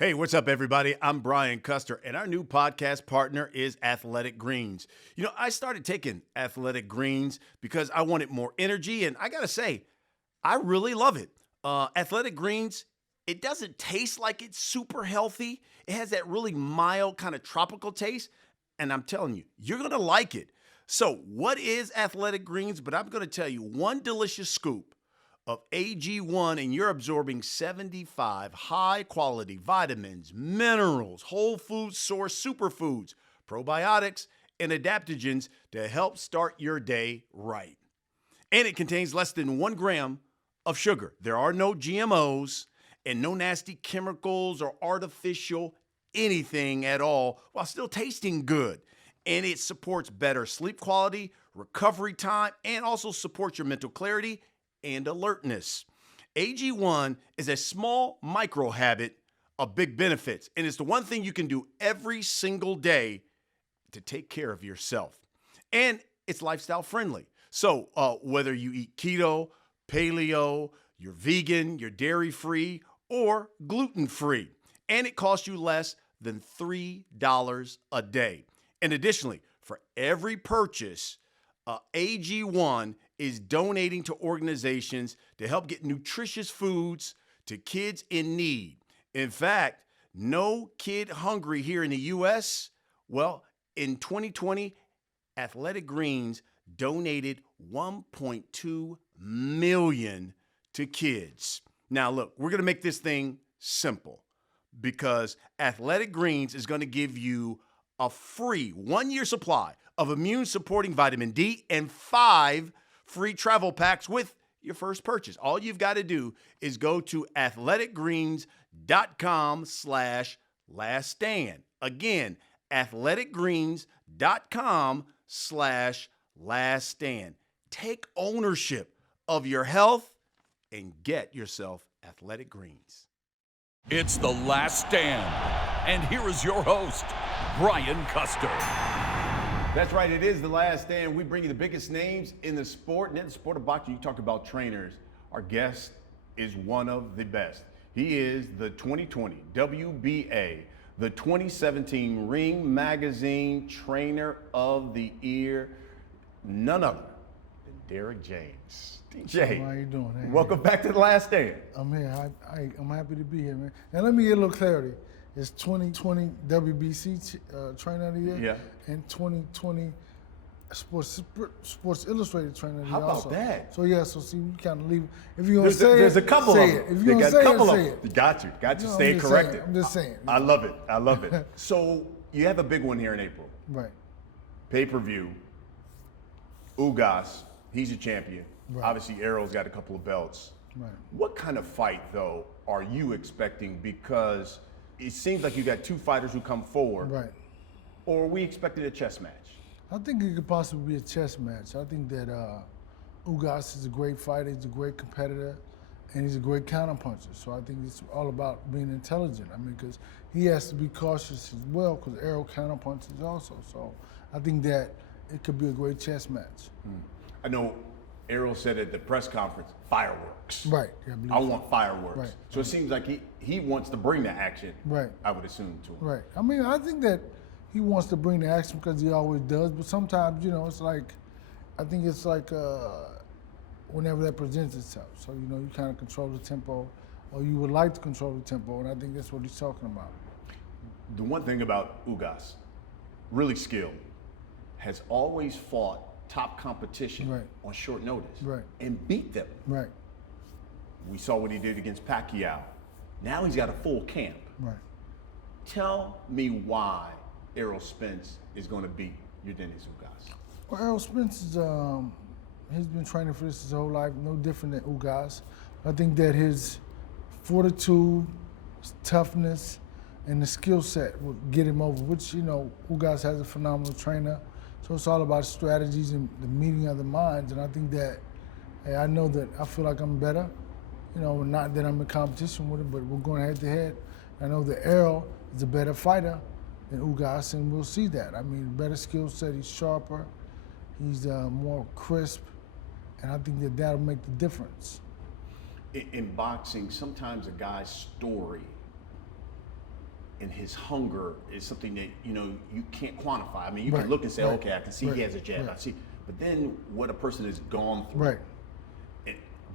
Hey, what's up, everybody? I'm Brian Custer, and our new podcast partner is Athletic Greens. I started taking Athletic Greens because I wanted more energy, and I gotta say, I really love it. Athletic Greens, it doesn't taste like it's super healthy. It has that really mild kind of tropical taste, and I'm telling you, you're gonna like it. So, what is Athletic Greens? But I'm gonna tell you one delicious scoop of AG1, and you're absorbing 75 high quality vitamins, minerals, whole food source superfoods, probiotics, and adaptogens to help start your day right. And it contains less than 1 gram of sugar. There are no GMOs and no nasty chemicals or artificial anything at all, while still tasting good. And it supports better sleep quality, recovery time, and also supports your mental clarity and alertness. AG1 is a small micro habit of big benefits, and it's the one thing you can do every single day to take care of yourself. And it's lifestyle friendly. So whether you eat keto, paleo, you're vegan, you're dairy free, or gluten free, and it costs you less than $3 a day. And additionally, for every purchase, AG1 is donating to organizations to help get nutritious foods to kids in need. In fact, No Kid Hungry here in the U.S., well, in 2020, Athletic Greens donated $1.2 million to kids. Now, look, we're going to make this thing simple because Athletic Greens is going to give you a free 1-year supply of immune-supporting vitamin D and 5 free travel packs with your first purchase. All you've got to do is go to athleticgreens.com/laststand. Again, athleticgreens.com/laststand. Take ownership of your health and get yourself Athletic Greens. It's The Last Stand. And here is your host, Brian Custer. That's right, it is The Last Stand. We bring you the biggest names in the sport. And in the sport of boxing, you talk about trainers. Our guest is one of the best. He is the 2020 WBA, the 2017 Ring Magazine Trainer of the Year, none other than Derrick James. DJ, how you doing? Hey, welcome back to The Last Stand. I'm here. I'm happy to be here, man. And let me get a little clarity. It's 2020 WBC Trainer of the Year, and 2020 Sports Illustrated Trainer of the Year. How about also. that? So see, we kind of leave. If you're gonna say there's it, a couple say of it. them. If you're gonna say it, say it. Got you. No, Stay I'm just corrected. saying. I'm just saying. I love it. So you have a big one here in April. Right. Pay-per-view. Ugás, he's a champion. Right. Obviously, Errol's got a couple of belts. Right. What kind of fight, though, are you expecting? Because it seems like you got two fighters who come forward. Right. Or are we expecting a chess match? I think it could possibly be a chess match. I think that Ugás is a great fighter. He's a great competitor, and he's a great counterpuncher. So I think it's all about being intelligent. I mean, because he has to be cautious as well, because Errol counterpunches also. So I think that it could be a great chess match. I know Errol said at the press conference, fireworks. Right. I want fireworks. Right. So it seems like he wants to bring the action. Right. I would assume to him. Right. I mean, I think that he wants to bring the action because he always does. But sometimes, it's like, I think it's like whenever that presents itself. So, you kind of control the tempo, or you would like to control the tempo, and I think that's what he's talking about. The one thing about Ugás, really skilled, has always fought top competition on short notice and beat them. Right. We saw what he did against Pacquiao. Now he's got a full camp. Right. Tell me why Errol Spence is going to beat Yordenis Ugás. Well, Errol Spence is, he's been training for this his whole life, no different than Ugás. I think that his fortitude, his toughness, and the skill set will get him over, which, Ugás has a phenomenal trainer. So it's all about strategies and the meeting of the minds. And I think that, I know that I feel like I'm better. Not that I'm in competition with him, but we're going head to head. I know that Errol is a better fighter than Ugás, and we'll see that. I mean, better skill set, he's sharper, he's more crisp, and I think that that'll make the difference. In boxing, sometimes a guy's story and his hunger is something that, you can't quantify. I mean, you Right, can look and say, right, okay, I can see right, he has a jab. right. I see. But then what a person has gone through. Right.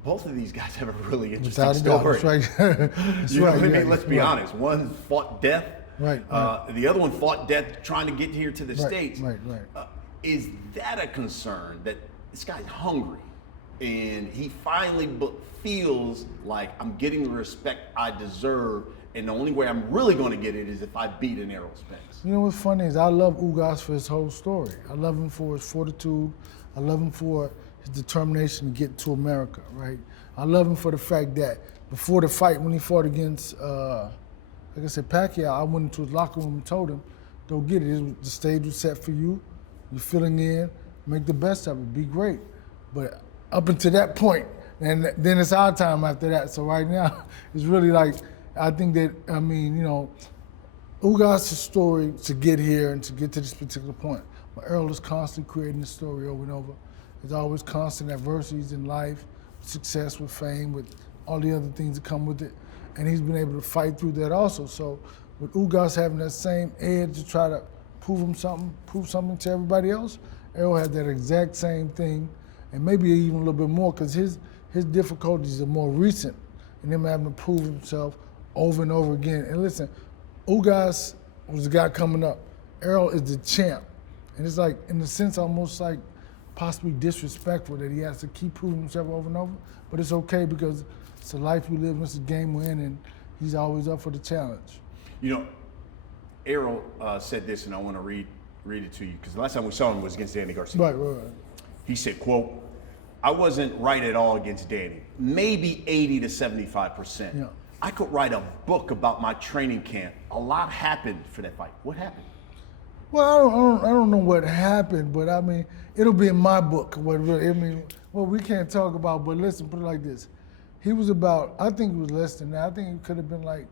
Both of these guys have a really interesting Without a doubt. story. That's right. That's You know right. what I mean? Yeah, Let's be right. honest. One fought death. Right, The other one fought death trying to get here to the Right, States. right. Is that a concern that this guy's hungry and he finally feels like I'm getting the respect I deserve, and the only way I'm really going to get it is if I beat an Errol Spence? You know what's funny is I love Ugás for his whole story. I love him for his fortitude. I love him for his determination to get to America, right? I love him for the fact that before the fight, when he fought against, like I said, Pacquiao, I went into his locker room and told him, go get it. The stage was set for you. You're filling in. Make the best of it. Be great. But up until that point, and then it's our time after that. So right now, it's really like, I think that, Ugás' story to get here and to get to this particular point. But Errol is constantly creating the story over and over. There's always constant adversities in life, success with fame, with all the other things that come with it. And he's been able to fight through that also. So with Ugás having that same edge to try to prove something to everybody else, Errol had that exact same thing, and maybe even a little bit more, because his difficulties are more recent, and him having to prove himself over and over again. And listen, Ugás was the guy coming up. Errol is the champ. And it's like, in a sense, almost like possibly disrespectful that he has to keep proving himself over and over. But it's okay because it's the life we live in, it's a game we're in, and he's always up for the challenge. Errol said this, and I want to read it to you, because the last time we saw him was against Danny Garcia. Right. He said, quote, "I wasn't right at all against Danny, maybe 80 to 75%. Yeah. I could write a book about my training camp. A lot happened for that fight. What happened?" Well, I don't know what happened, but I mean, it'll be in my book. What we can't talk about, but listen, put it like this. He was about, I think it was less than that. I think it could have been like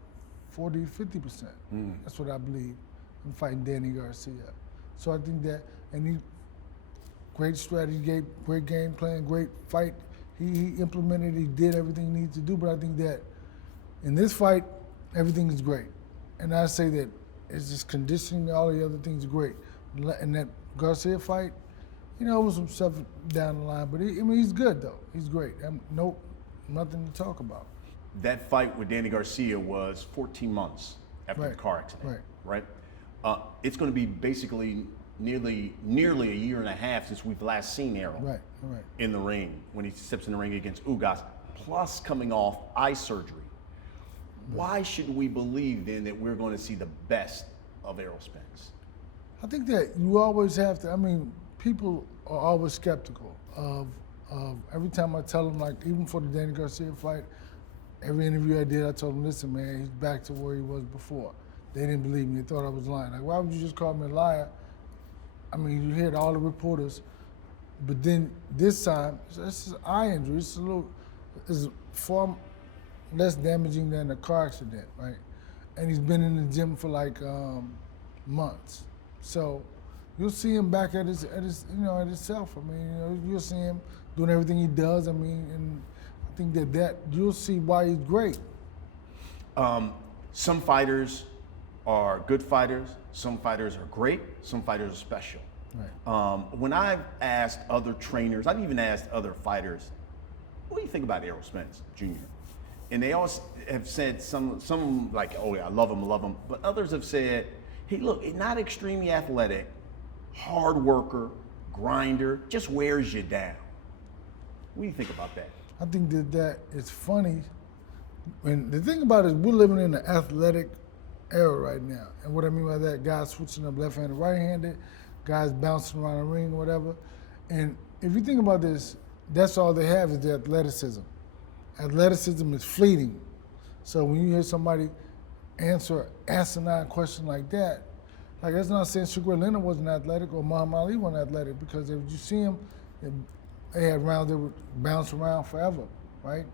40, 50%. That's what I believe in fighting Danny Garcia. So I think that, and he, great strategy, great game plan, great fight. He implemented, he did everything he needed to do, but I think that in this fight, everything is great. And I say that it's just conditioning, all the other things are great. In that Garcia fight, it was some stuff down the line, but he's good though. He's great. Nothing to talk about. That fight with Danny Garcia was 14 months after the car accident, right? It's going to be basically nearly a year and a half since we've last seen Errol in the ring, when he steps in the ring against Ugás, plus coming off eye surgery. Why should we believe then that we're going to see the best of Errol Spence? I think that you always have to, people are always skeptical of every time I tell them, like even for the Danny Garcia fight, every interview I did, I told them, listen, man, he's back to where he was before. They didn't believe me. They thought I was lying. Like, why would you just call me a liar? You heard all the reporters, but then this time, it's an eye injury. It's far less damaging than a car accident, right? And he's been in the gym for like months. So you'll see him back at his at himself. You'll see him doing everything he does. And I think that you'll see why he's great. Some fighters are good fighters. Some fighters are great. Some fighters are special. Right. When I've asked other trainers, I've even asked other fighters, what do you think about Errol Spence Jr.? And they all have said some like, oh yeah, I love him. But others have said, hey, look, he's not extremely athletic, hard worker, grinder, just wears you down. What do you think about that? I think that is funny. And the thing about it is we're living in an athletic era right now. And what I mean by that, guys switching up left-handed, right-handed, guys bouncing around the ring, whatever. And if you think about this, that's all they have is their athleticism. Athleticism is fleeting. So when you hear somebody answer an asinine question like that, like that's not saying Sugar Ray Leonard wasn't athletic or Muhammad Ali wasn't athletic, because if you see him, they had rounds that would bounce around forever, right?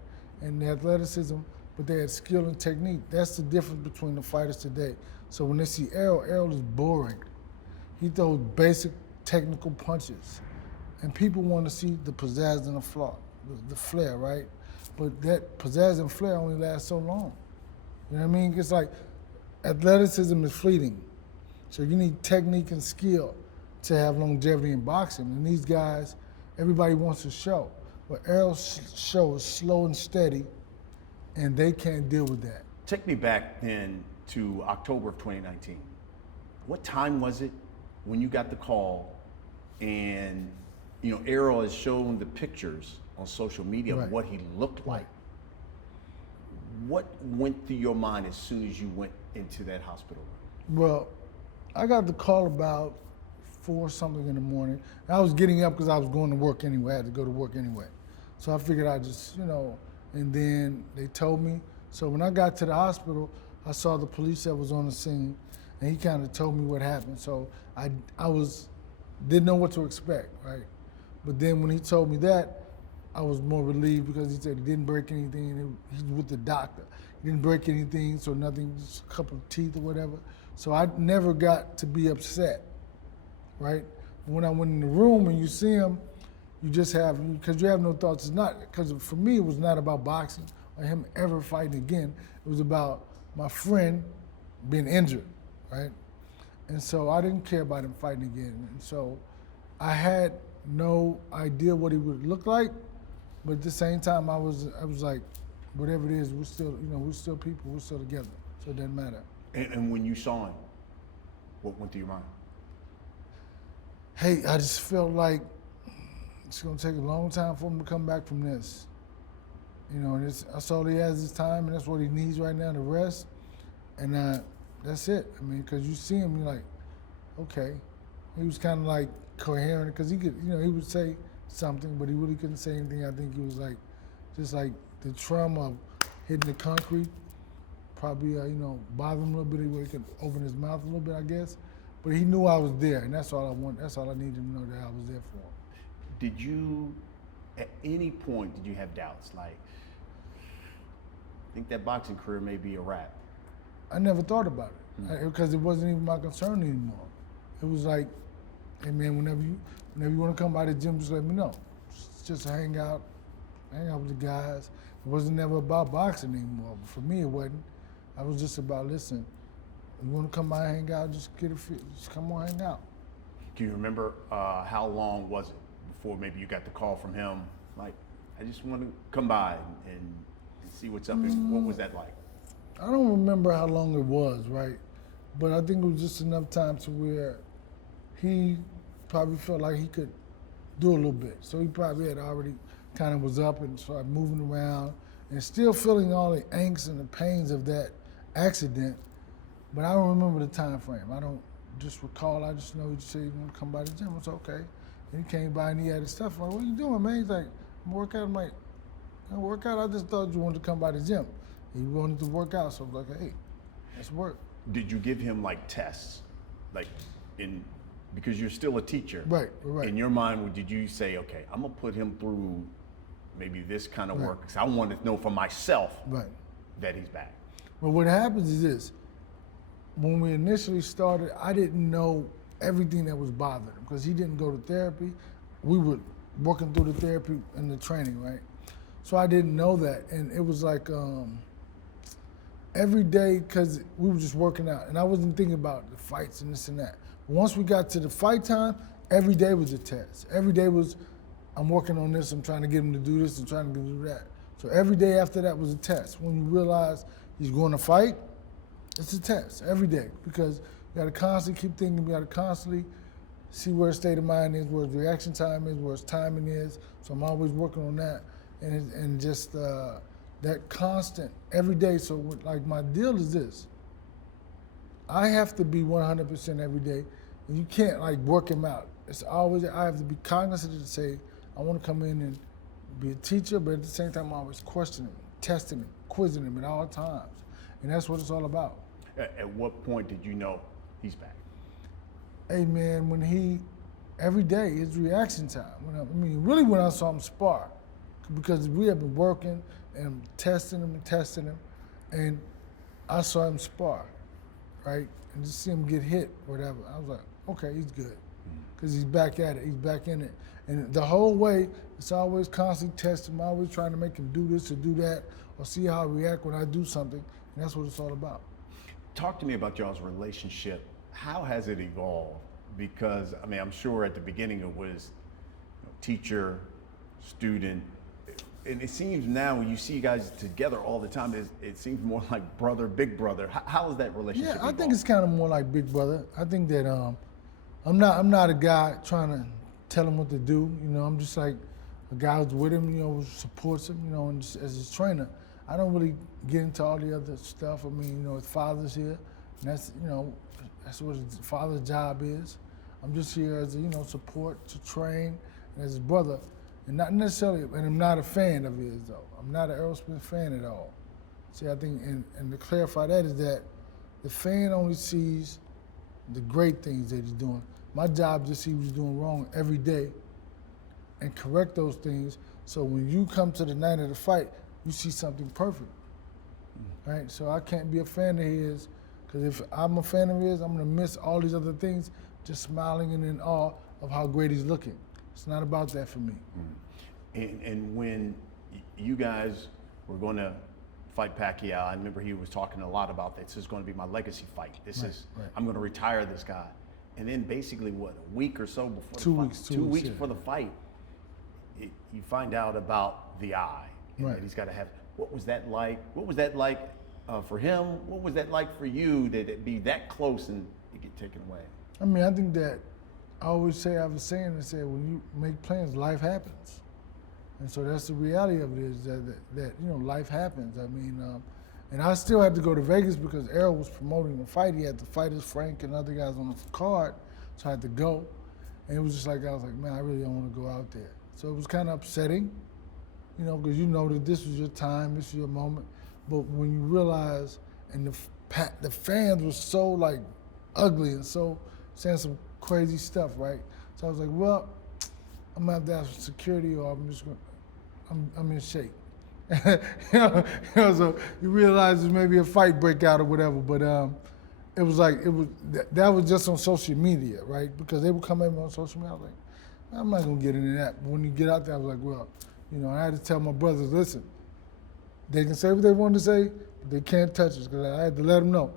And the athleticism, but they had skill and technique. That's the difference between the fighters today. So when they see Errol is boring. He throws basic technical punches. And people want to see the pizzazz and the flair, right? But that pizzazz and flair only lasts so long. You know what I mean? It's like athleticism is fleeting. So you need technique and skill to have longevity in boxing. And these guys, everybody wants to show. But Errol's show is slow and steady, and they can't deal with that. Take me back then to October of 2019. What time was it when you got the call and, Errol has shown the pictures on social media of what he looked like? What went through your mind as soon as you went into that hospital room? Well, I got the call about 4 something in the morning. I was getting up because I was going to work anyway. I had to go to work anyway. So I figured I'd just, and then they told me. So when I got to the hospital, I saw the police that was on the scene, and he kind of told me what happened. So I didn't know what to expect, right? But then when he told me that, I was more relieved because he said he didn't break anything, and he's with the doctor. He didn't break anything, so nothing, just a couple of teeth or whatever. So I never got to be upset, right? When I went in the room and you see him, you just have, because you have no thoughts. It's not, because for me, it was not about boxing or him ever fighting again. It was about my friend being injured, right? And so I didn't care about him fighting again. And so I had no idea what he would look like, but at the same time, I was like, whatever it is, we're still, we're still people, we're still together, so it doesn't matter. And when you saw him, what went through your mind? Hey, I just felt like it's gonna take a long time for him to come back from this. And that's all he has is time, and that's what he needs right now, to rest. And that's it. I mean, because you see him, you're like, okay. He was kind of like coherent, because he could, he would say something, but he really couldn't say anything. I think he was like, just like the trauma of hitting the concrete probably, bothered him a little bit. He could open his mouth a little bit, I guess. But he knew I was there, and that's all I want. That's all I needed to know, that I was there for him. Did you, at any point, did you have doubts? Like, I think that boxing career may be a wrap. I never thought about it, because it wasn't even my concern anymore. It was like, hey man, whenever you want to come by the gym, just let me know. Just hang out with the guys. It wasn't never about boxing anymore. But for me, it wasn't. I was just about, listen, you want to come by and hang out, just come on, hang out. Do you remember how long was it before maybe you got the call from him? Like, I just want to come by and see what's up. And what was that like? I don't remember how long it was, right? But I think it was just enough time to where he probably felt like he could do a little bit. So he probably had already kind of was up and started moving around and still feeling all the angst and the pains of that accident. But I don't remember the time frame. I don't just recall. I just know he said he wanted to come by the gym. It's okay. And he came by and he had his stuff. I'm like, what are you doing, man? He's like, I'm working out. I'm like, I work out? I just thought you wanted to come by the gym. He wanted to work out, so I was like, hey, let's work. Did you give him like tests? Like because you're still a teacher. Right. In your mind, did you say, okay, I'm gonna put him through maybe this kind of work, because I want to know for myself that he's back? Well, what happens is this. When we initially started, I didn't know everything that was bothering him, because he didn't go to therapy. We were working through the therapy and the training, right? So I didn't know that, and it was like every day, because we were just working out, and I wasn't thinking about the fights and this and that. But once we got to the fight time, every day was a test. Every day was, I'm working on this, I'm trying to get him to do this, I'm trying to do that. So every day after that was a test. When you realize he's going to fight, it's a test every day, because you gotta constantly keep thinking, you gotta constantly see where his state of mind is, where his reaction time is, where his timing is. So I'm always working on that. And just that constant every day. So like my deal is this: I have to be 100% every day. And you can't like work him out. It's always, I have to be cognizant to say, I want to come in and be a teacher, but at the same time, I'm always questioning him, testing him, quizzing him at all times. And that's what it's all about. At what point did you know he's back? Hey man, when every day, his reaction time. Really when I saw him spar, because we have been working and testing him, and I saw him spar, right? And just see him get hit, whatever. I was like, okay, he's good, because he's back at it, he's back in it. And the whole way, it's always constantly testing him, always trying to make him do this or do that, or see how I react when I do something, and that's what it's all about. Talk to me about y'all's relationship. How has it evolved? Because, I mean, I'm sure at the beginning it was teacher, student, and it seems now when you see you guys together all the time, it seems more like brother, big brother. How is that relationship Yeah, I evolved? think it's kind of more like big brother. I think that I'm not a guy trying to tell him what to do. You know, I'm just like a guy who's with him, you know, who supports him, you know, and just, as his trainer. I don't really get into all the other stuff. I mean, you know, his father's here, and that's, you know, that's what his father's job is. I'm just here as a, you know, support to train, and as his brother, and not necessarily, and I'm not a fan of his though. I'm not an Errol Spence fan at all. See, I think, and to clarify that is that the fan only sees the great things that he's doing. My job is to see what he's doing wrong every day and correct those things, so when you come to the night of the fight, you see something perfect, right? So I can't be a fan of his, because if I'm a fan of his, I'm gonna miss all these other things, just smiling and in awe of how great he's looking. It's not about that for me. And when you guys were going to fight Pacquiao, I remember he was talking a lot about this is going to be my legacy fight. I'm going to retire this guy. And then basically, what, a week or so before Two the weeks, fight, 2 weeks yeah. before the fight, you find out about the eye and Right. that he's got to have. What was that like? What was that like for him? What was that like for you that it be that close and it get taken away? I mean, I think that I always say, I have a saying that said, when you make plans, life happens. And so that's the reality of it, is that you know, life happens. I mean, and I still had to go to Vegas because Errol was promoting the fight. He had the fighters, Frank and other guys on the card, so I had to go. And it was just like, I was like, man, I really don't want to go out there. So it was kind of upsetting, you know, because you know that this was your time, this was your moment. But when you realize, and the fans were so like ugly and so saying some crazy stuff, right? So I was like, well, I'm gonna have to ask for security, or I'm in shape. you know, so you realize there's maybe a fight breakout or whatever, but it was like, that was just on social media, right? Because they would come at me on social media. I was like, I'm not gonna get into that. But when you get out there, I was like, well, you know, I had to tell my brothers, listen, they can say what they want to say, but they can't touch us, because I had to let them know,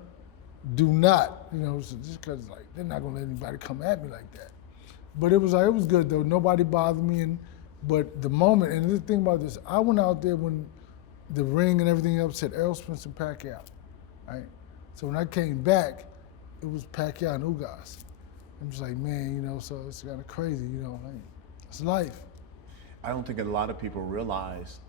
do not, you know, so just because like they're not gonna let anybody come at me like that. But it was like, it was good though. Nobody bothered me, but the moment, and the thing about this, I went out there when the ring and everything else said Errol Spence and Pacquiao, right? So when I came back, it was Pacquiao and Ugás. I'm just like, man, you know, so it's kind of crazy, you know, like, it's life. I don't think a lot of people realize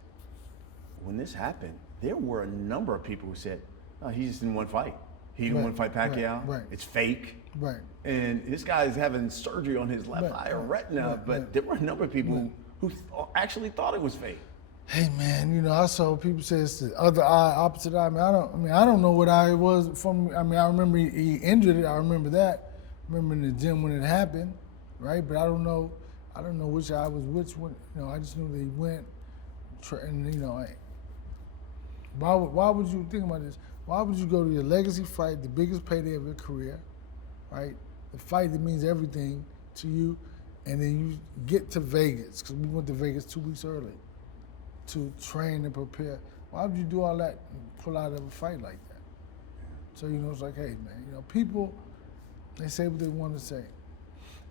when this happened, there were a number of people who said, oh, he just didn't want to fight. He didn't want to fight Pacquiao. Right. It's fake. Right. And this guy is having surgery on his left eye or retina, but there were a number of people who actually thought it was fake. Hey man, you know, I saw people say it's the other eye, opposite eye. I don't know what eye it was from. I mean, I remember he injured it. I remember that. I remember in the gym when it happened, right? But I don't know which eye was which one. You know, I just knew that he went, and you know, why would you think about this? Why would you go to your legacy fight, the biggest payday of your career, right? The fight that means everything to you, and then you get to Vegas, because we went to Vegas 2 weeks early to train and prepare. Why would you do all that and pull out of a fight like that? So, you know, it's like, hey, man, you know, people, they say what they want to say.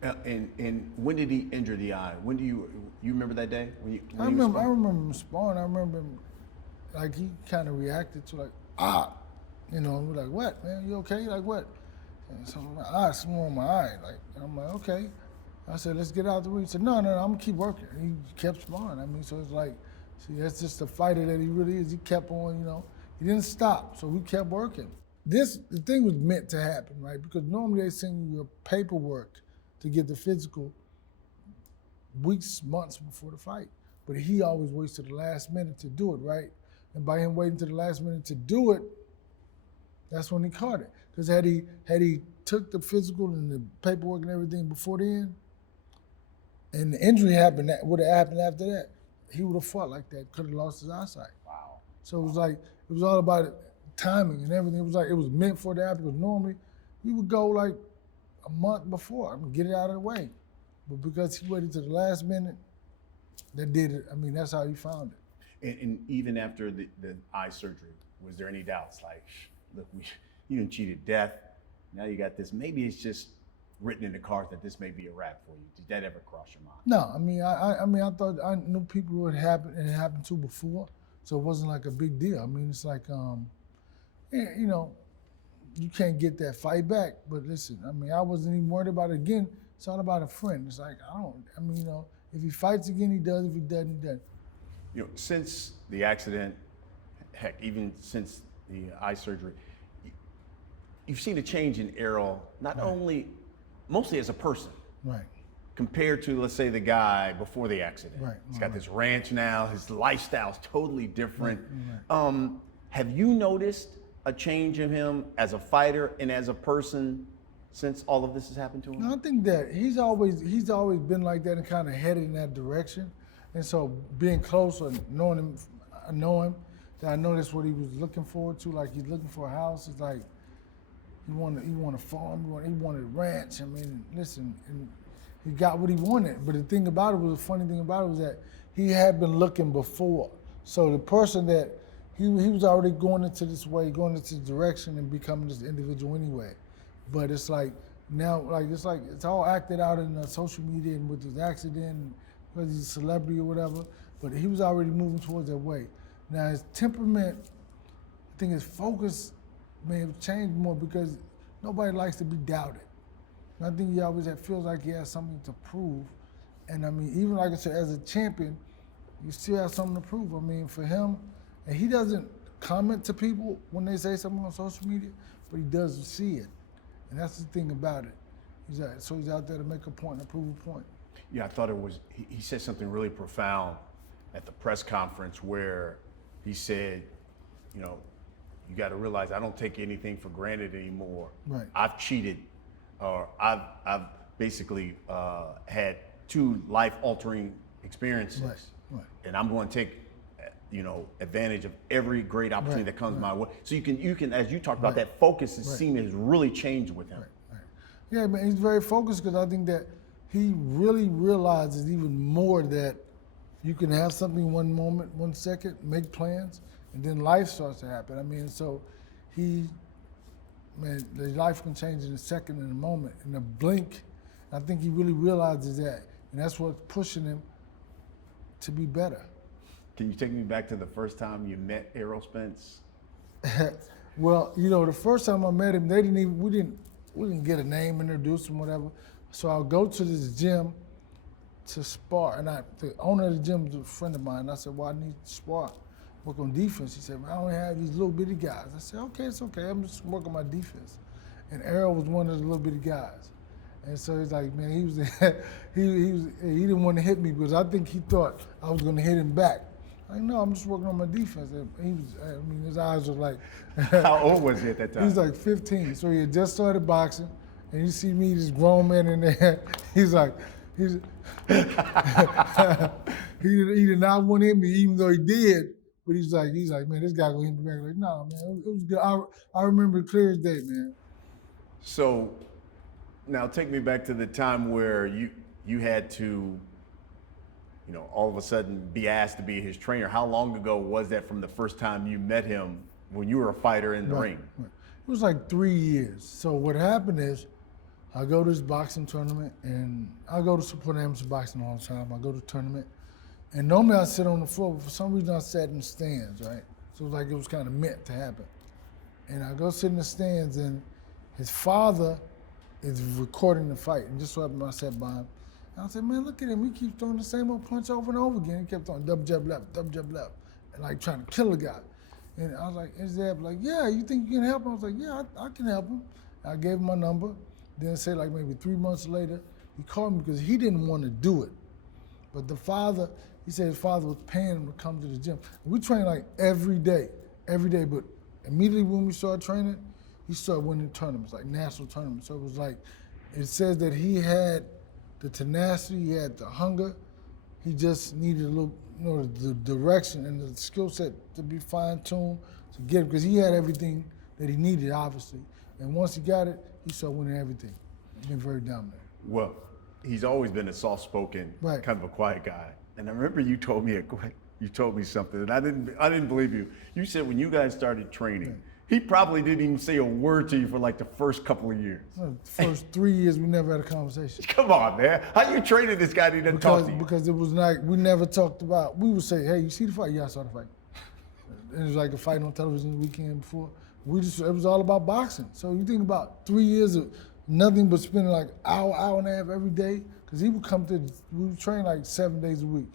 And when did he injure the eye? When do you remember that day? I remember him sparring. I remember him, like, he kind of reacted to like, you know, and we're like, what, man, you okay? Like, what? And so my eye, something on my eye. Like, and I'm like, okay. I said, let's get out the ring. He said, no, I'm gonna keep working. And he kept sparring. I mean, so it's like, see, that's just the fighter that he really is. He kept on, you know, he didn't stop, so we kept working. The thing was meant to happen, right? Because normally they send you your paperwork to get the physical weeks, months before the fight. But he always waits to the last minute to do it, right? And by him waiting to the last minute to do it, that's when he caught it. Because had he took the physical and the paperwork and everything before then, and the injury happened, that would have happened after that, he would have fought like that, could have lost his eyesight. Wow. So it was like, it was all about timing and everything. It was like, it was meant for it to happen, because normally we would go like a month before, get it out of the way. But because he waited to the last minute, that did it. I mean, that's how he found it. And even after the eye surgery, was there any doubts? Like, look, you done cheated death. Now you got this. Maybe it's just written in the cards that this may be a wrap for you. Did that ever cross your mind? No, I thought I knew people who it happened to before, so it wasn't like a big deal. I mean, it's like, you know, you can't get that fight back. But listen, I mean, I wasn't even worried about it. Again, it's all about a friend. It's like, you know, if he fights again, he does. If he doesn't, he doesn't. You know, since the accident, heck, even since the eye surgery, you've seen a change in Errol, not only, mostly as a person. Right. Compared to, let's say, the guy before the accident. Right. He's got this ranch now. His lifestyle's totally different. Right. Have you noticed a change in him as a fighter and as a person since all of this has happened to him? No, I think that he's always been like that and kind of headed in that direction. And so being close or knowing him, that I know that's what he was looking forward to. Like he's looking for a house. It's like he wanted a farm. He wanted a ranch. I mean, listen, and he got what he wanted. But the thing about it was, the funny thing about it was that he had been looking before. So the person that he was already going into this way, going into this direction and becoming this individual anyway. But it's like now, it's all acted out in social media and with his accident because he's a celebrity or whatever. But he was already moving towards that way. Now his temperament, I think his focus may have changed more because nobody likes to be doubted. And I think he always feels like he has something to prove. And I mean, even like I said, as a champion, you still have something to prove. I mean, for him, and he doesn't comment to people when they say something on social media, but he does see it. And that's the thing about it. He's out there to make a point and prove a point. Yeah, I thought it was, he said something really profound at the press conference where he said, you know, you got to realize I don't take anything for granted anymore. Right. I've cheated, or I've basically had 2 life-altering experiences. Right. And I'm going to take, you know, advantage of every great opportunity that comes my way. So you can, as you talked about, that focus has really changed with him. Right. Yeah, man, he's very focused because I think that he really realizes even more that you can have something one moment, 1 second, make plans, and then life starts to happen. I mean, so the life can change in a second, in a moment, in a blink. I think he really realizes that, and that's what's pushing him to be better. Can you take me back to the first time you met Errol Spence? Well, you know, the first time I met him, we didn't get a name introduced him, whatever. So I'll go to this gym to spar, and the owner of the gym was a friend of mine. I said, well, I need to spar, work on defense. He said, well, I only have these little bitty guys. I said, okay, it's okay. I'm just working on my defense. And Errol was one of the little bitty guys. And so he's like, man, he didn't want to hit me because I think he thought I was going to hit him back. Like, no, I'm just working on my defense. And his eyes were like. How old was he at that time? He was like 15. So he had just started boxing. And you see me, this grown man in there. He did not want to hit me, even though he did. But he's like, man, this guy gonna hit me back. Like, no, man, it was good. I remember it clear as day, man. So now take me back to the time where you had to, you know, all of a sudden be asked to be his trainer. How long ago was that from the first time you met him when you were a fighter in the ring? Right. It was like 3 years. So what happened is, I go to this boxing tournament, and I go to support amateur boxing all the time. I go to the tournament, and normally I sit on the floor, but for some reason I sat in the stands, right? So it was like it was kind of meant to happen. And I go sit in the stands, and his father is recording the fight, and just so happened I sat by him. And I said, man, look at him. He keeps throwing the same old punch over and over again. He kept throwing double jab left, and like trying to kill the guy. And I was like, is that like, yeah, you think you can help him? I was like, yeah, I can help him. I gave him my number. Then say like maybe 3 months later, he called me because he didn't want to do it. But the father, he said his father was paying him to come to the gym. We train like every day. But immediately when we started training, he started winning tournaments, like national tournaments. So it was like, it says that he had the tenacity, he had the hunger. He just needed a little, you know, the direction and the skill set to be fine-tuned to get him, because he had everything that he needed, obviously. And once he got it, he started winning everything. He's been very dominant. Well, he's always been a soft-spoken, kind of a quiet guy. And I remember you told me something, and I didn't believe you. You said when you guys started training, He probably didn't even say a word to you for like the first couple of years. The first 3 years, we never had a conversation. Come on, man. How you training this guy that he doesn't talk to you? Because it was like, we never talked about, we would say, hey, you see the fight? Yeah, I saw the fight. And it was like a fight on television the weekend before. It was all about boxing. So you think about 3 years of nothing but spending like hour and a half every day, because he would come we would train like 7 days a week.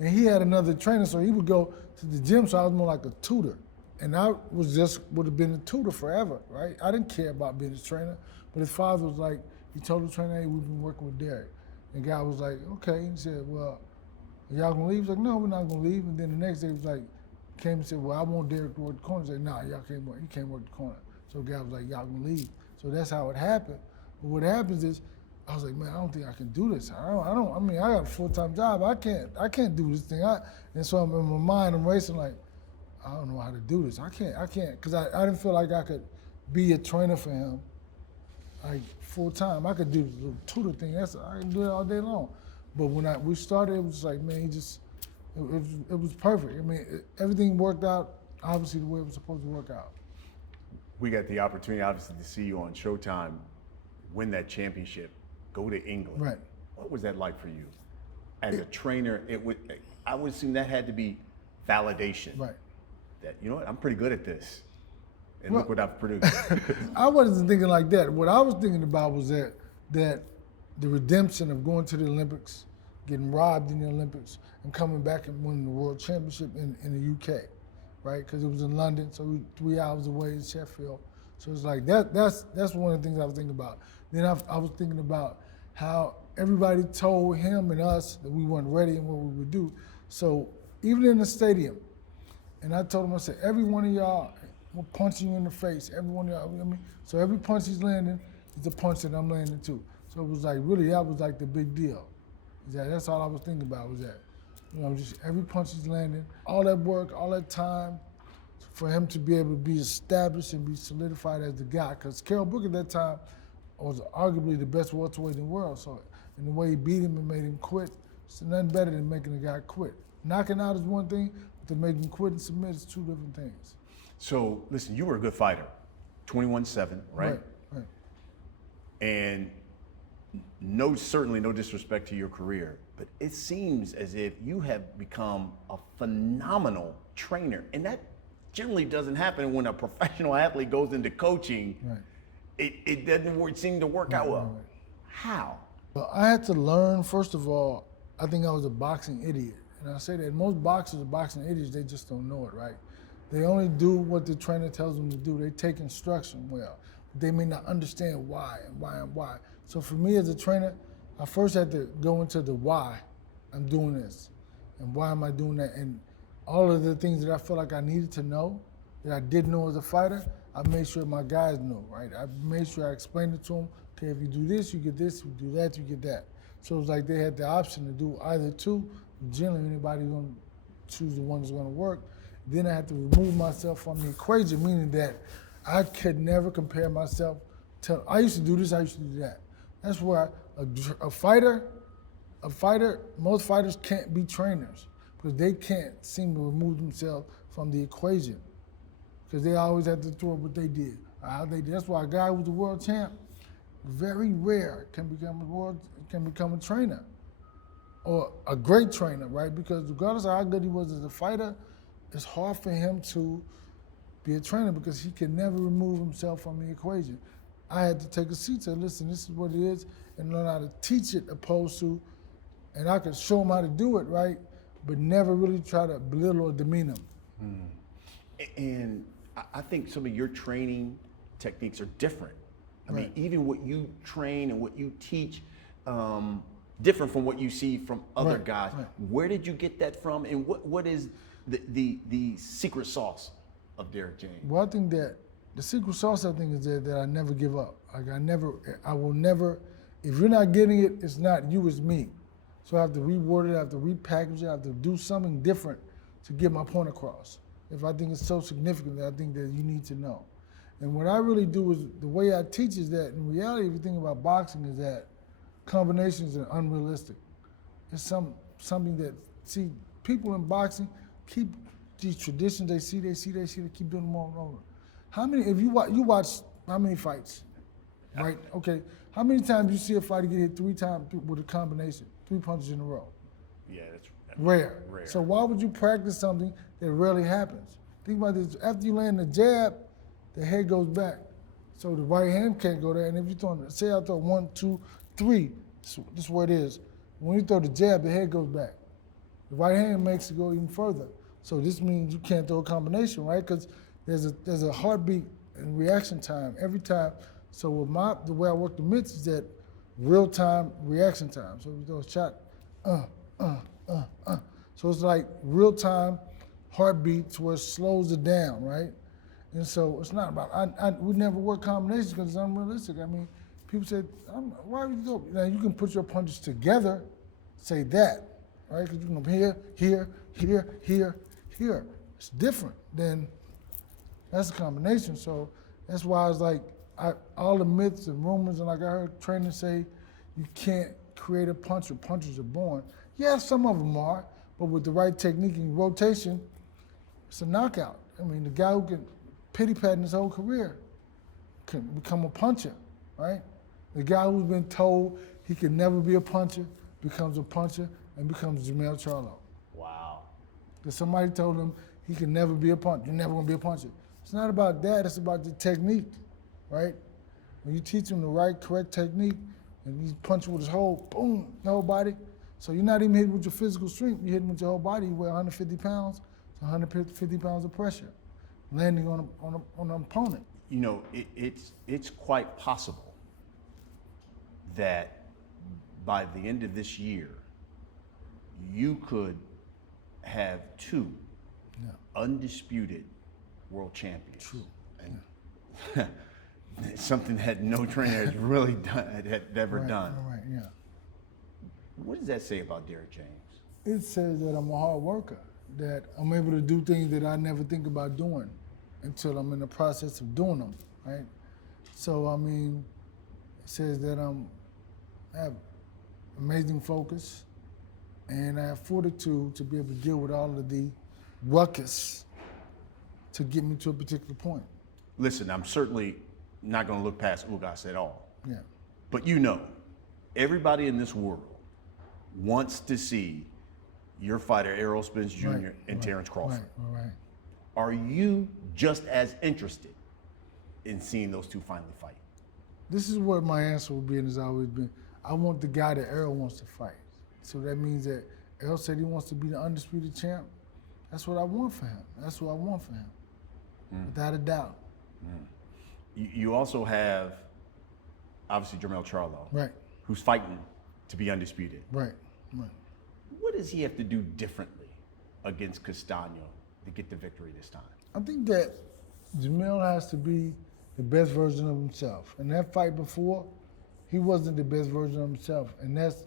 And he had another trainer, so he would go to the gym, so I was more like a tutor. And I would have been a tutor forever, right? I didn't care about being his trainer, but his father was like, he told the trainer, hey, we've been working with Dary. And the guy was like, okay. He said, well, y'all gonna leave? He's like, no, we're not gonna leave. And then the next day he was like, came and said, well, I want Derrick to work the corner. He said, nah, y'all can't work. He can't work the corner. So the guy was like, y'all gonna leave. So that's how it happened. But what happens is, I was like, man, I don't think I can do this. I got a full-time job. I can't do this thing. And so I'm in my mind, I'm racing like, I don't know how to do this. I can't, because I didn't feel like I could be a trainer for him, like full-time. I could do the little tutor thing. I can do it all day long. But when we started, it was like, man, it was perfect. I mean, everything worked out, obviously, the way it was supposed to work out. We got the opportunity, obviously, to see you on Showtime win that championship, go to England. Right. What was that like for you? As a trainer, I would assume that had to be validation. Right. That, you know what, I'm pretty good at this. And look what I've produced. I wasn't thinking like that. What I was thinking about was that the redemption of going to the Olympics, getting robbed in the Olympics, and coming back and winning the World Championship in the UK, right? Because it was in London, so we were 3 hours away in Sheffield. So it's like that's one of the things I was thinking about. Then I was thinking about how everybody told him and us that we weren't ready and what we would do. So even in the stadium, and I told him, I said, every one of y'all will punch you in the face. Every one of y'all, you know what I mean? So every punch he's landing is a punch that I'm landing too. So it was like, really, that was like the big deal. That's all I was thinking about was that. You know, just every punch he's landing, all that work, all that time, for him to be able to be established and be solidified as the guy. Because Carol Brook at that time was arguably the best welterweight in the world. So in the way he beat him and made him quit, it's nothing better than making a guy quit. Knocking out is one thing, but to make him quit and submit is two different things. So listen, you were a good fighter, 21-7, right? Right. And certainly no disrespect to your career, but it seems as if you have become a phenomenal trainer, and that generally doesn't happen when a professional athlete goes into coaching. Right. It doesn't seem to work out well. Right. How? Well, I had to learn, first of all, I think I was a boxing idiot. And I say that most boxers are boxing idiots, they just don't know it, right? They only do what the trainer tells them to do. They take instruction well. They may not understand why and why and why. So for me as a trainer, I first had to go into the why I'm doing this and why am I doing that. And all of the things that I felt like I needed to know, that I didn't know as a fighter, I made sure my guys know, right? I made sure I explained it to them. Okay, if you do this, you get this. If you do that, you get that. So it was like they had the option to do either two. Generally, anybody's going to choose the one that's going to work. Then I had to remove myself from the equation, meaning that I could never compare myself to, I used to do this, I used to do that. That's where a fighter, most fighters can't be trainers because they can't seem to remove themselves from the equation because they always have to throw what they did, how they did. That's why a guy who's a world champ, very rare can become a trainer or a great trainer, right? Because regardless of how good he was as a fighter, it's hard for him to be a trainer because he can never remove himself from the equation. I had to take a seat and say, listen, this is what it is, and learn how to teach it opposed to, and I could show him how to do it, right, but never really try to belittle or demean him. And I think some of your training techniques are different. I mean, even what you train and what you teach, different from what you see from other guys. Right. Where did you get that from, and what is the secret sauce of Derrick James? Well, I think that the secret sauce, I think, is that I never give up. Like I will never, if you're not getting it, it's not you, it's me. So I have to reword it, I have to repackage it, I have to do something different to get my point across. If I think it's so significant that I think that you need to know. And what I really do is, the way I teach is that in reality, if you think about boxing, is that combinations are unrealistic. It's something that, see, people in boxing keep these traditions, they see, they keep doing them over and over. How many? If you watch how many fights, right? Okay. How many times you see a fighter get hit 3 times with a combination, 3 punches in a row? Yeah, that's Rare. Rare. So why would you practice something that rarely happens? Think about this. After you land the jab, the head goes back. So the right hand can't go there. And if you throw, say I throw 1, 2, 3, this is where it is. When you throw the jab, the head goes back. The right hand makes it go even further. So this means you can't throw a combination, right? Because there's a heartbeat and reaction time every time. So with the way I work the mitts is that real-time reaction time. So if you throw a shot, So it's like real-time heartbeats where it slows it down, right? And so it's not about, we never work combinations because it's unrealistic. I mean, people say, why would you go? Now you can put your punches together, say that, right? Because you can go here. It's different than, that's a combination. So that's why it's like, all the myths and rumors, and like I heard trainers say, you can't create a punch or punches are born. Yeah, some of them are, but with the right technique and rotation, it's a knockout. I mean, the guy who can pity pat in his whole career can become a puncher, right? The guy who's been told he can never be a puncher becomes a puncher and becomes Jermell Charlo. Wow. Because somebody told him he can never be a puncher. You're never going to be a puncher. It's not about that. It's about the technique, right? When you teach him the right, correct technique, and he's punching with his whole, boom, the whole body. So you're not even hitting with your physical strength. You're hitting with your whole body. You weigh 150 pounds, so 150 pounds of pressure, landing on an opponent. You know, it's quite possible that by the end of this year, you could have 2 undisputed world champions. True. And something that no trainer has really had ever done. Right, yeah. What does that say about Derrick James? It says that I'm a hard worker, that I'm able to do things that I never think about doing until I'm in the process of doing them, right? So, I mean, it says that I have amazing focus and I have fortitude to be able to deal with all of the ruckus to get me to a particular point. Listen, I'm certainly not going to look past Ugás at all. Yeah. But you know, everybody in this world wants to see your fighter, Errol Spence Jr. and Terrence Crawford. Right. Are you just as interested in seeing those two finally fight? This is what my answer will be and has always been. I want the guy that Errol wants to fight. So that means that Errol said he wants to be the undisputed champ. That's what I want for him. That's what I want for him, without a doubt. You also have, obviously, Jermell Charlo, Right. who's fighting to be undisputed. Right. What does he have to do differently against Castano to get the victory this time? I think that Jermell has to be the best version of himself. In that fight before, he wasn't the best version of himself, and that's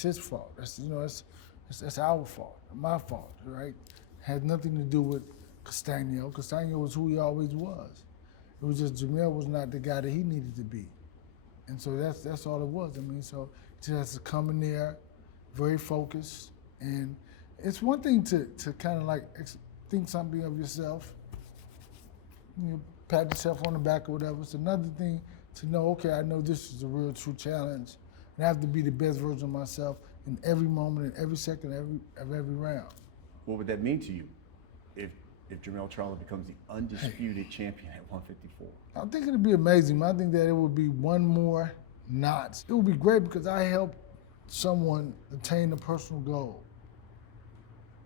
his fault. That's our fault, my fault, right? Had nothing to do with Castano. Castano was who he always was. It was just Jermell was not the guy that he needed to be. And so that's all it was. I mean, so he just has to come in there, very focused. And it's one thing to kind of like think something of yourself, pat yourself on the back or whatever. It's another thing to know, okay, I know this is a real true challenge. And I have to be the best version of myself in every moment, in every second, of every round. What would that mean to you if Jermell Charlo becomes the undisputed champion at 154? I think it'd be amazing. I think that it would be one more notch. It would be great because I helped someone attain a personal goal.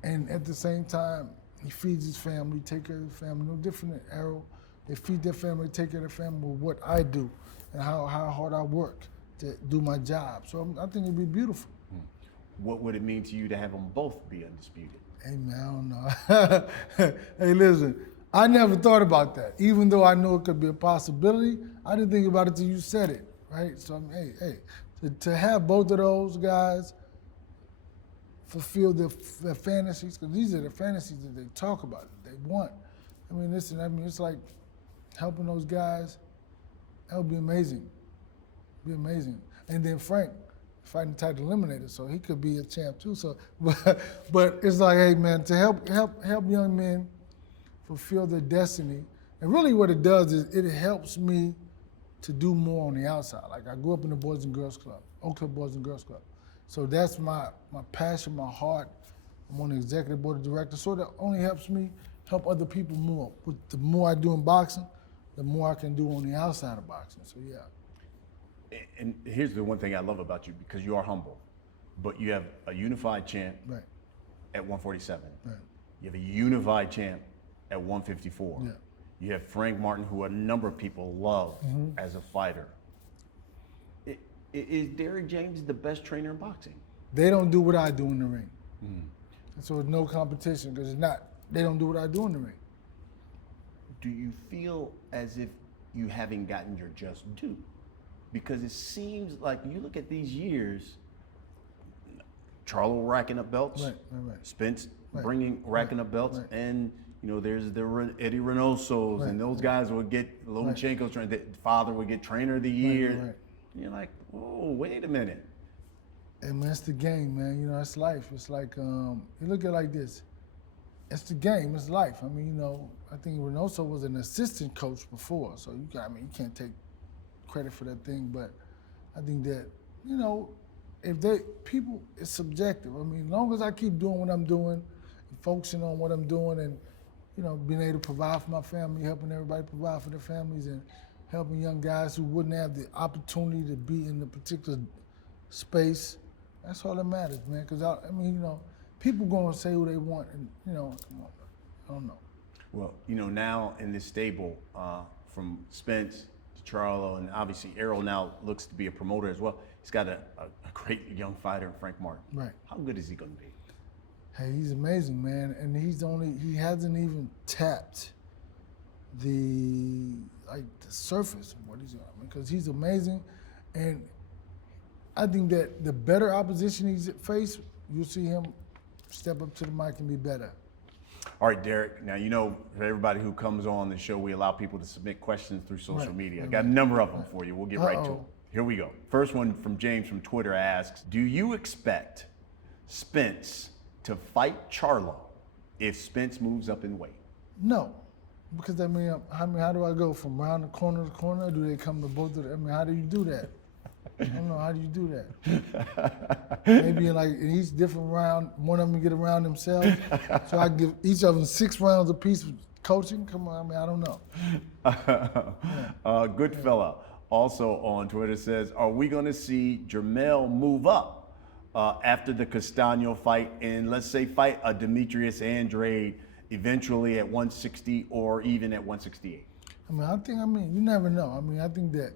And at the same time, he feeds his family, take care of his family. No different than Errol. They feed their family, take care of their family with what I do and how hard I work to do my job. So I think it'd be beautiful. What would it mean to you to have them both be undisputed? Hey, man, I don't know. Hey, listen, I never thought about that. Even though I knew it could be a possibility, I didn't think about it till you said it, right? So, to have both of those guys fulfill their fantasies, because these are the fantasies that they talk about, that they want. I mean, listen, it's like helping those guys, that would be amazing. Be amazing. And then Frank, fighting title eliminator, so he could be a champ too. So, but it's like, hey man, to help young men fulfill their destiny And really what it does is it helps me to do more on the outside. Like I grew up in the Boys and Girls Club, Oak Cliff Boys and Girls Club. So that's my passion, my heart. I'm on the executive board of directors, so that only helps me help other people more. But the more I do in boxing, the more I can do on the outside of boxing, so yeah. And here's the one thing I love about you, because you are humble, but you have a unified champ Right. at 147. Right. You have a unified champ at 154. Yeah. You have Frank Martin, who a number of people love as a fighter. Is Derrick James the best trainer in boxing? They don't do what I do in the ring. And so there's no competition because they don't do what I do in the ring. Do you feel as if you haven't gotten your just due? Because it seems like you look at these years, Charlo racking up belts, Right. Spence Right. racking up belts, Right. and there's the Eddie Reynosos, and those guys would get Lomachenko's trainer. The father would get trainer of the year. Right. And you're like, whoa, wait a minute. And man, it's the game, man. It's life. It's like you look at it like this. It's the game. It's life. I mean, I think Reynoso was an assistant coach before, so you can't take credit for that thing. But I think that it's subjective. I mean, as long as I keep doing what I'm doing, focusing on what I'm doing, and being able to provide for my family, helping everybody provide for their families, and helping young guys who wouldn't have the opportunity to be in a particular space. That's all that matters, man. Because people gonna say who they want, and come on, I don't know. Well, now in this stable, from Spence to Charlo, and obviously Errol now looks to be a promoter as well. He's got a great young fighter in Frank Martin. Right. How good is he going to be? Hey, he's amazing, man, and he hasn't even tapped the surface of what he's doing. Because he's amazing, and I think that the better opposition he's faced, you'll see him step up to the mic and be better. All right, Derrick. Now, for everybody who comes on the show, we allow people to submit questions through social media. I got a number of them for you. We'll get right to them. Here we go. First one from James from Twitter asks, do you expect Spence to fight Charlo if Spence moves up in weight? No, because how do I go from round the corner to corner? Or do they come to both of them? How do you do that? I don't know. How do you do that? Maybe in each different round, one of them get around themselves. So I give each of them 6 rounds apiece of coaching. Come on, I don't know. Good fella also on Twitter says, are we going to see Jermell move up after the Castano fight and let's say fight a Demetrius Andrade eventually at 160 or even at 168? You never know. I think that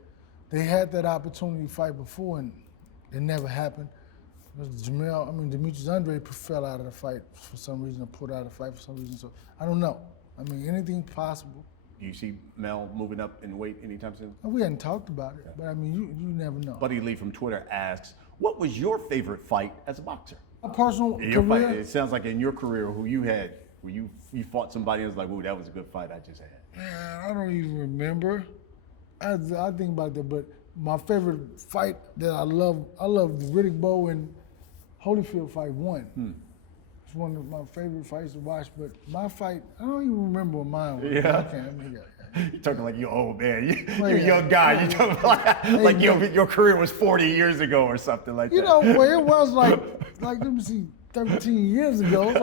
they had that opportunity to fight before and it never happened. Demetrius Andrade fell out of the fight for some reason, or pulled out of the fight for some reason. So I don't know. Anything's possible. Do you see Mel moving up in weight anytime soon? We hadn't talked about it, but you never know. Buddy Lee from Twitter asks, what was your favorite fight as a boxer? A personal career? Fight, it sounds like in your career, who you had, where you fought somebody and was like, ooh, that was a good fight I just had. Man, I don't even remember. I think about that, but my favorite fight that I love the Riddick Bowe and Holyfield fight one. It's one of my favorite fights to watch, but my fight, I don't even remember what mine was. Yeah. You're talking like you're old man. You're a young guy. You're talking like your career was 40 years ago or something like that. It was like let me see, 13 years ago. So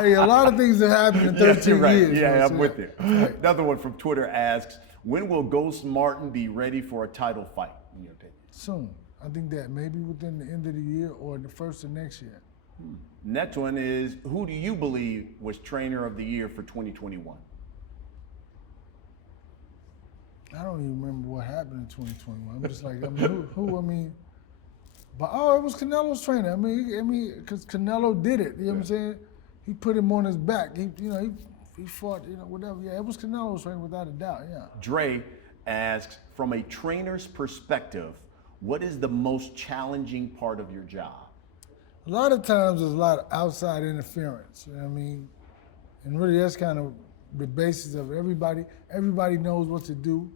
hey, a lot of things have happened in 13 years. Yeah, I'm with you. Right. Another one from Twitter asks, when will Ghost Martin be ready for a title fight, in your opinion? Soon. I think that maybe within the end of the year or the first of next year. Next one is, who do you believe was trainer of the year for 2021? I don't even remember what happened in 2021. I'm just like, but it was Canelo's trainer. Because Canelo did it. You know what I'm saying? He put him on his back. He fought, whatever. Yeah, it was Canelo's trainer without a doubt. Yeah. Dre asks, from a trainer's perspective, what is the most challenging part of your job? A lot of times there's a lot of outside interference. You know what I mean? And really, that's kind of the basis of everybody. Everybody knows what to do.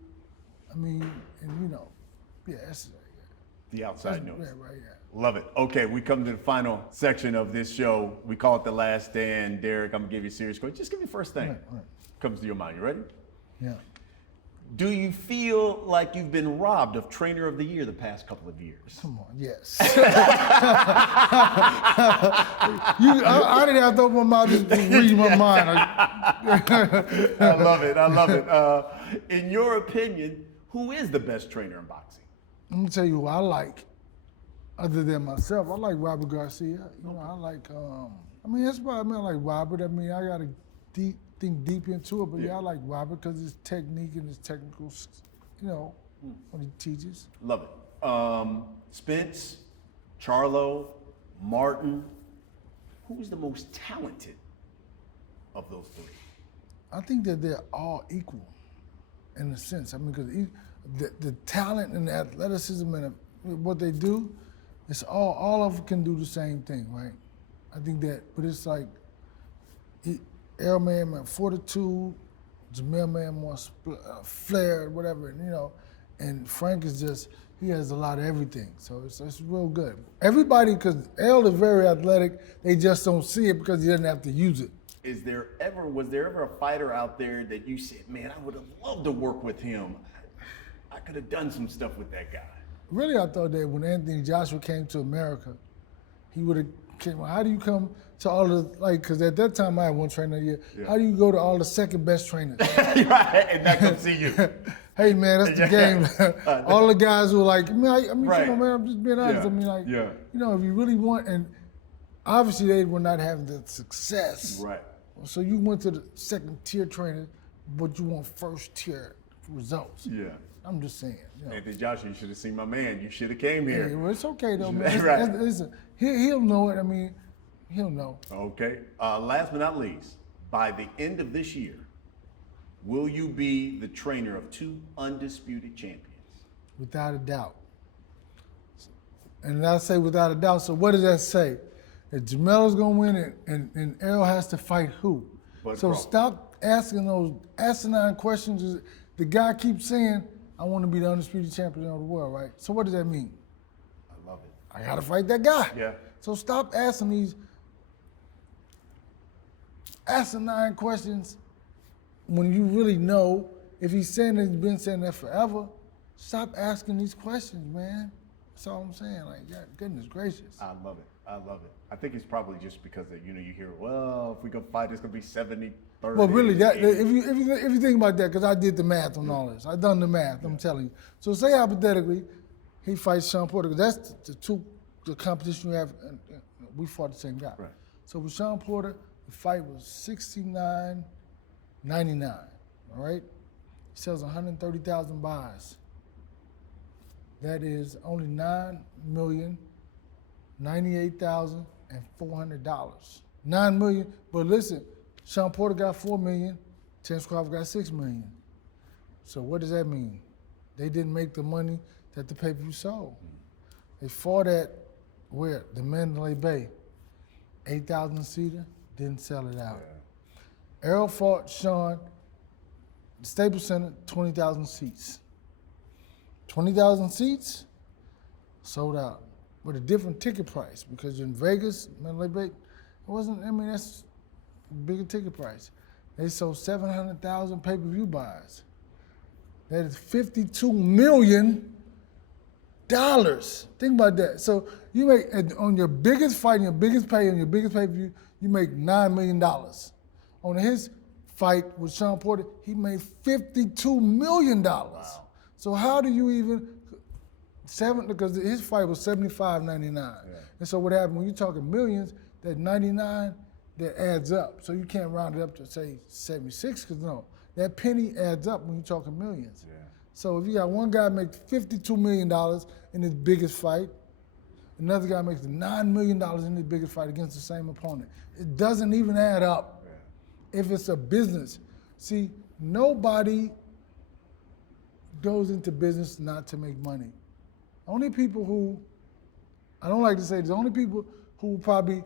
The outside noise. Yeah, right, yeah. Love it. Okay, we come to the final section of this show. We call it The Last Stand. Derrick, I'm going to give you a serious question. Just give me the first thing. Right. Comes to your mind. You ready? Yeah. Do you feel like you've been robbed of Trainer of the Year the past couple of years? Come on, yes. I didn't have to open my mouth to read my mind. I love it. I love it. In your opinion, who is the best trainer in boxing? I'm going to tell you who I like, other than myself. I like Robert Garcia. I like, that's why I like Robert. I got to think deep into it, but I like Robert because his technique and his technical, what he teaches. Love it. Spence, Charlo, Martin, who's the most talented of those three? I think that they're all equal in a sense. Because the talent and the athleticism and what they do, it's all of them can do the same thing, right? I think that, but it's like, Errol man more fortitude, Jermell man more flair, whatever, and Frank is just, he has a lot of everything, so it's real good. Everybody, because Errol is very athletic, they just don't see it because he doesn't have to use it. Was there ever a fighter out there that you said, man, I would have loved to work with him. I could have done some stuff with that guy. Really, I thought that when Anthony Joshua came to America, he would have came, how do you come to all the, because at that time I had one trainer a year. Yeah. How do you go to all the second best trainers? Right, and not come see you. Hey man, that's the game. All the guys who are like, right. Come on, man, I'm just being honest. If you really want, and obviously they were not having the success. Right. So you went to the second tier trainer, but you want first tier results. Yeah. I'm just saying. Anthony Joshua, you should have seen my man. You should have came here. Yeah, well, it's okay though, man. Right. Listen, he'll know it. He'll know. Okay. Last but not least, by the end of this year, will you be the trainer of 2 undisputed champions? Without a doubt. And I say without a doubt, so what does that say? That Jermell is going to win and Errol has to fight who? Stop asking those asinine questions. The guy keeps saying, I want to be the undisputed champion of the world, right? So what does that mean? I love it. I got to fight that guy. Yeah. So stop asking these asinine questions when you really know. If he's saying that he's been saying that forever, stop asking these questions, man. That's all I'm saying. Goodness gracious. I love it. I think it's probably just because you hear, well, if we go fight, it's gonna be 70-30. Well, really, if you think about that, because I did the math on all this. I've done the math. I'm telling you. So say hypothetically, he fights Sean Porter, because that's the competition you have. We fought the same guy. Right. So with Sean Porter, the fight was $69.99. All right. He sells 130,000 buys. That is only $9,098,400. $9 million, but listen, Sean Porter got $4 million, Terence Crawford got $6 million. So what does that mean? They didn't make the money that the pay-per-view sold. They fought at where? The Mandalay Bay. 8,000 seater, didn't sell it out. Yeah. Errol fought Sean, the Staples Center, 20,000 seats. 20,000 seats, sold out. With a different ticket price, because in Vegas, Mandalay Bay, it wasn't, that's a bigger ticket price. They sold 700,000 pay-per-view buys. That is $52 million. Think about that. So you make, on your biggest fight, and your biggest pay, and your biggest pay-per-view, you make $9 million. On his fight with Sean Porter, he made $52 million. Wow. So how do you even, because his fight was $75.99. Yeah. And so what happened, when you're talking millions, that 99, that adds up. So you can't round it up to say 76, because no, that penny adds up when you're talking millions. Yeah. So if you got one guy make $52 million in his biggest fight, another guy makes $9 million in his biggest fight against the same opponent, it doesn't even add up. Yeah. If it's a business. See, nobody goes into business not to make money. Only people who, I don't like to say this, only people who probably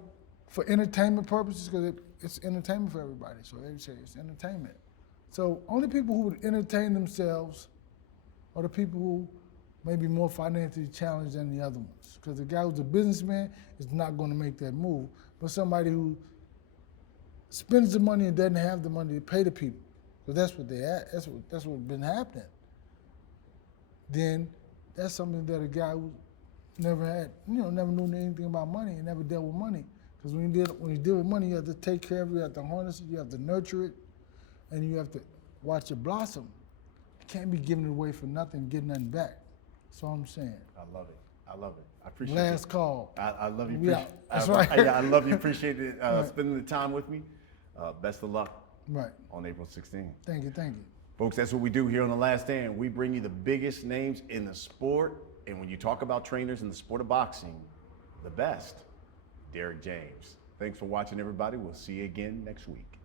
for entertainment purposes, because it's entertainment for everybody, so they say it's entertainment. So only people who would entertain themselves are the people who maybe more financially challenged than the other ones. Because the guy who's a businessman is not going to make that move. But somebody who spends the money and doesn't have the money to pay the people, because that's what they at. That's what's been happening. Then that's something that a guy who never had, never knew anything about money and never dealt with money. Because when you deal with money, you have to take care of it, you have to harness it, you have to nurture it, and you have to watch it blossom. You can't be giving it away for nothing, getting nothing back. That's all I'm saying. I love it. I love it. I appreciate Last it. call. I love you. That's right. I love you. Appreciate it. Spending the time with me. Best of luck. Right. On April 16th. Thank you. Folks, that's what we do here on The Last Stand. We bring you the biggest names in the sport. And when you talk about trainers in the sport of boxing, the best, Derrick James. Thanks for watching, everybody. We'll see you again next week.